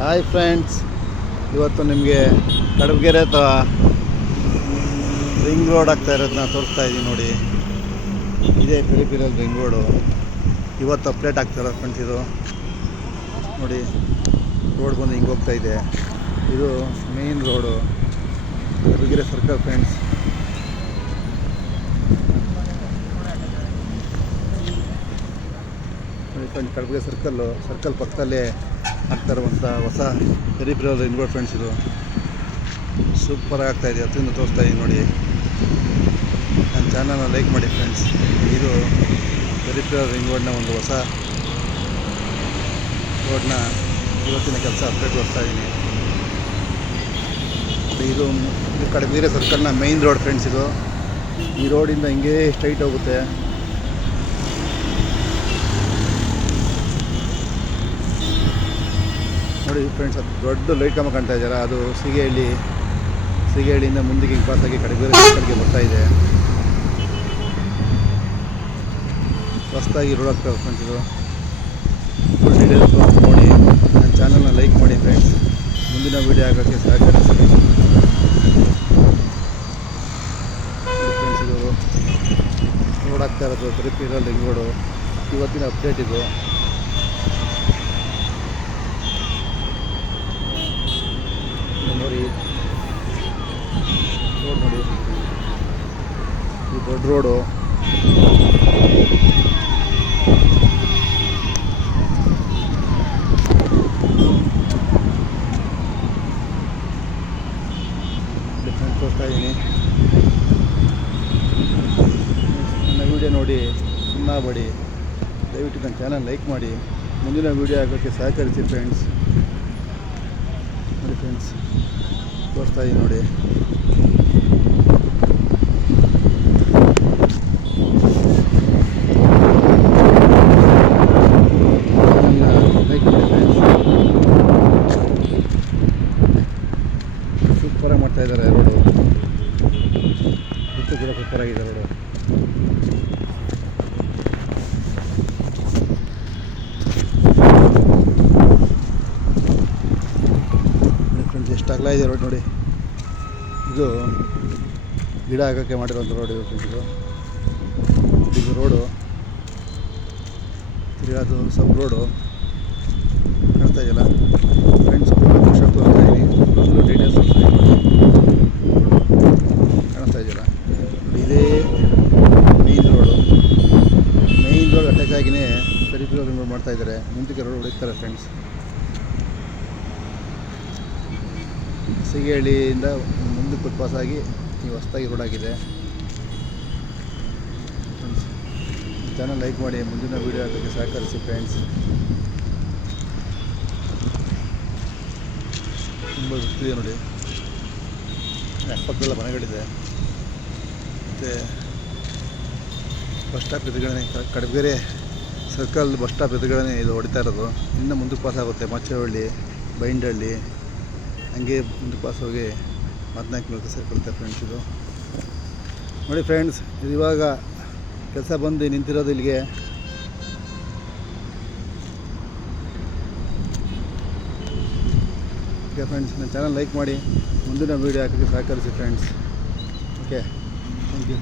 Hi friends, ಇವತ್ತು ನಿಮಗೆ ಕಡಬಗೆರೆ ಅಥವಾ ರಿಂಗ್ ರೋಡ್ ಆಗ್ತಾ ಇರೋದನ್ನ ತೋರಿಸ್ತಾ ಇದ್ದೀನಿ ನೋಡಿ. ಇದೇ ಪಿರಿಪಿರಲ್ಲಿ ರಿಂಗ್ ರೋಡು. ಇವತ್ತು ಅಪ್ಡೇಟ್ ಆಗ್ತಾ ಇರೋದು ಫ್ರೆಂಡ್ಸ್. ಇದು ನೋಡಿ, ರೋಡ್ ಬಂದು ಹಿಂಗೆ ಹೋಗ್ತಾ ಇದೆ. ಇದು main road, Kadabagere circle friends. ನೋಡಿ ಫ್ರೆಂಡ್ಸ್, ಕಡಬಗೆರೆ ಸರ್ಕಲ್ ಪಕ್ಕದಲ್ಲೇ ಆಗ್ತಾ ಇರುವಂಥ ಹೊಸ ಪೆರಿಫೆರಲ್ ರಿಂಗ್ ರೋಡ್ ಫ್ರೆಂಡ್ಸ್. ಇದು ಸೂಪರಾಗಿ ಆಗ್ತಾಯಿದೆ, ಹತ್ತಿರದಿಂದ ತೋರಿಸ್ತಾ ಇದ್ದೀನಿ ನೋಡಿ. ನನ್ನ ಚಾನಲ್ನ ಲೈಕ್ ಮಾಡಿ ಫ್ರೆಂಡ್ಸ್. ಇದು ಪೆರಿಫೆರಲ್ ರಿಂಗ್ ರೋಡ್ನ ಒಂದು ಹೊಸ ರೋಡ್ನ ಇವತ್ತಿನ ಕೆಲಸ ಅಪ್ಡೇಟ್ ತೋರಿಸ್ತಾ ಇದ್ದೀನಿ. ಇದು ಕಡಬಗೆರೆ ಸರ್ಕಲ್ನ ಮೇಯ್ನ್ ರೋಡ್ ಫ್ರೆಂಡ್ಸ್. ಇದು ಈ ರೋಡಿಂದ ಹಿಂಗೇ ಸ್ಟ್ರೈಟ್ ಹೋಗುತ್ತೆ. ನೋಡಿ ಫ್ರೆಂಡ್ಸ್, ಅದು ದೊಡ್ಡ ಲೈಟ್ ಕಂಬ ಕಾಣ್ತಾ ಇದ್ದೀರಾ, ಅದು ಸಿಗೇಹಳ್ಳಿಯಿಂದ ಮುಂದಕ್ಕೆ ಹಿಂಗೆ ಪಾಸಾಗಿ ಕಡಬಗೆರೆ ಸರ್ಕಲ್ಗೆ ಬರ್ತಾ ಇದೆ. ಹೊಸದಾಗಿ ರೋಡ್ ಆಗ್ತದೆ ಫ್ರೆಂಡ್ಸ್. ಇದು ಡೀಟೇಲ್ಸ್ ನೋಡಿ. ನನ್ನ ಚಾನಲ್ನ ಲೈಕ್ ಮಾಡಿ ಫ್ರೆಂಡ್ಸ್. ಮುಂದಿನ ವೀಡಿಯೋ ಆಗೋಕ್ಕೆ ಸಹಕರಿಸಿ ಫ್ರೆಂಡ್ಸ್. ಇದು ರೋಡ್ ಆಗ್ತಾ ಇರೋದು ಪೆರಿಫೆರಲ್ ರಿಂಗ್ ರೋಡು. ಇವತ್ತಿನ ಅಪ್ಡೇಟ್ ಇದು. ನೋಡಿ ರೋಡ್ ನೋಡಿ, ಈ ದೊಡ್ಡ ರೋಡು. ಡಿಫ್ರೆಂಟ್ ತೋರಿಸ್ತಾ ಇದ್ದೀನಿ. ನನ್ನ ವೀಡಿಯೋ ನೋಡಿ ಸುಮ್ಮನಾಗಬೇಡಿ, ದಯವಿಟ್ಟು ನನ್ನ ಚಾನಲ್ ಲೈಕ್ ಮಾಡಿ. ಮುಂದಿನ ವೀಡಿಯೋ ಆಗೋಕ್ಕೆ ಸಹಕರಿಸಿ ಫ್ರೆಂಡ್ಸ್. ನೋಡಿ ಫ್ರೆಂಡ್ಸ್, ತೋರಿಸ್ತಾ ಇದ್ದೀನಿ ನೋಡಿ. ಸೂಪರಾಗಿ ಮಾಡ್ತಾ ಇದ್ದಾರೆ ರೋಡು. ಇತ್ತು ಕೂಡ ಸೂಪರಾಗಿದೆ ರೋಡು. ಎಷ್ಟು ಅಗಲ ಇದೆ ರೋಡ್ ನೋಡಿ. ಇದು ಗಿಡ ಹಾಕೋಕ್ಕೆ ಮಾಡಿರೋಂಥ ರೋಡ್ ಇದು ಫ್ರೆಂಡ್ಸ್. ಇದು ರೋಡು, ಅದು ಸಬ್ ರೋಡು ಕಾಣ್ತಾ ಇದೆಯಲ್ಲ ಫ್ರೆಂಡ್ಸ್. ವರ್ಷ ತೋರ್ತಾ ಇದ್ದೀನಿ, ಫುಲ್ಲು ಡೀಟೇಲ್ಸ್ ಕಾಣಿಸ್ತಾ ಇದೆಯಲ್ಲ. ಇದೇ ಮೇಯ್ನ್ ರೋಡ್ ಅಟ್ಯಾಚ್ ಆಗಿಯೇ ಪೆರಿಫೆರಲ್ ರಿಂಗ್ ರೋಡ್ ಮಾಡ್ತಾಯಿದ್ದಾರೆ. ಮುಂದಕ್ಕೆ ರೋಡ್ ಹೊಡಿತಾರೆ ಫ್ರೆಂಡ್ಸ್. ಸಿಗೇಹಳ್ಳಿಯಿಂದ ಮುಂದಕ್ಕೆ ಪಾಸಾಗಿ ಈ ಹೊಸದಾಗಿ ರೋಡ್ ಆಗಿದೆ ಫ್ರೆಂಡ್ಸ್. ಚಾನಲ್ ಲೈಕ್ ಮಾಡಿ, ಮುಂದಿನ ವೀಡಿಯೋ ಆಗೋಕ್ಕೆ ಸಹಕರಿಸಿ ಫ್ರೆಂಡ್ಸ್. ತುಂಬ ಸುತ್ತಿದೆ ನೋಡಿ, ಅಕ್ಕಪಕ್ಕದೆಲ್ಲ ಮನೆಗಳಿದೆ. ಮತ್ತು ಬಸ್ ಸ್ಟಾಪ್ ಎದುರುಗಡೆ ಕಡಬಗೆರೆ ಸರ್ಕಲ್ ಬಸ್ ಸ್ಟಾಪ್ ಎದುರುಗಡೆ ಇದು ಹೊಡಿತಾ ಇರೋದು. ಇನ್ನು ಮುಂದಕ್ಕೆ ಪಾಸ್ ಆಗುತ್ತೆ ಮಚ್ಚಹಳ್ಳಿ, ಬೈಂಡಹಳ್ಳಿ, ಹಂಗೆ ಮುಂದೆ ಪಾಸ್ ಹೋಗಿ 14 ಕಿಲೋಮೀಟರ್ ಸೇರ್ಕೊಳುತ್ತೆ ಫ್ರೆಂಡ್ಸ್. ಇದು ನೋಡಿ ಫ್ರೆಂಡ್ಸ್, ಇದು ಇವಾಗ ಕೆಲಸ ಬಂದು ನಿಂತಿರೋದು ಇಲ್ಲಿಗೆ. ಓಕೆ ಫ್ರೆಂಡ್ಸ್, ನನ್ನ ಚಾನಲ್ ಲೈಕ್ ಮಾಡಿ, ಮುಂದಿನ ವೀಡಿಯೋ ಹಾಕೋಕ್ಕೆ ಸಹಕರಿಸಿ ಫ್ರೆಂಡ್ಸ್. Okay, thank you.